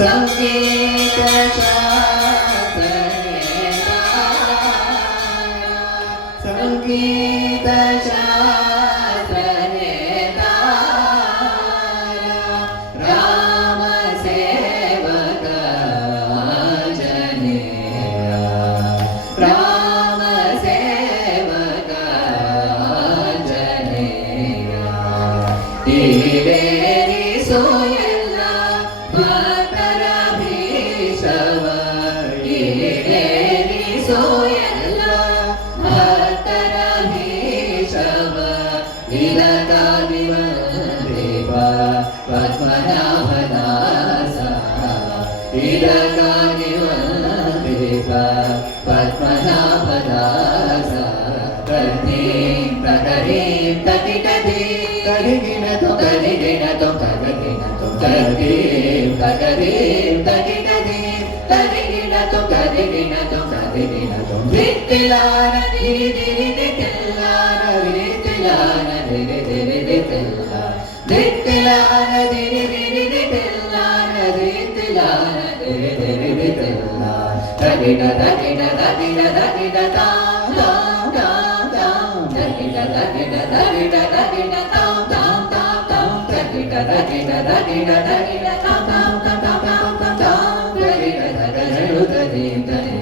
संगीत संगीत शास्त्र राम सेवक जनेया राम सेवक जनेया इवेरी सोयल्ल भक्तर भीषव इवेरी सोयल्ल भक्तर भीषव इलकादिवन्देव पद्मनाभदास इलकादिवन्देव पद्मनाभदास कर्णीं प्रकरीं तकिटधी करिगिणतो करिगिणतो करिगिणतो करीं प्रकरीं तकिटधी करिगिणतो करिगिणतो करिगिणतो धित्तिलान धिरि धिरि धित्तिलान धित्तिलान धिरि धिरि धित्तिलान धित्तिलान धिरि धिरि धित्तिलान धित्तिलान धिरि धिरि धित्तिलान तकिट तकिट तकिट तकिट तां तां तां तां तकिट तकिट तकिट तकिट तां तां तां तां तकिट तकिट तकिट तकिट तां तां तां तां तां तां तकिट तकिट तकिट तकिट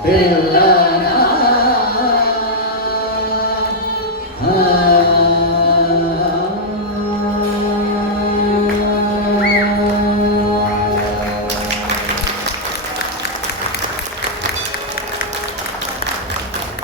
Till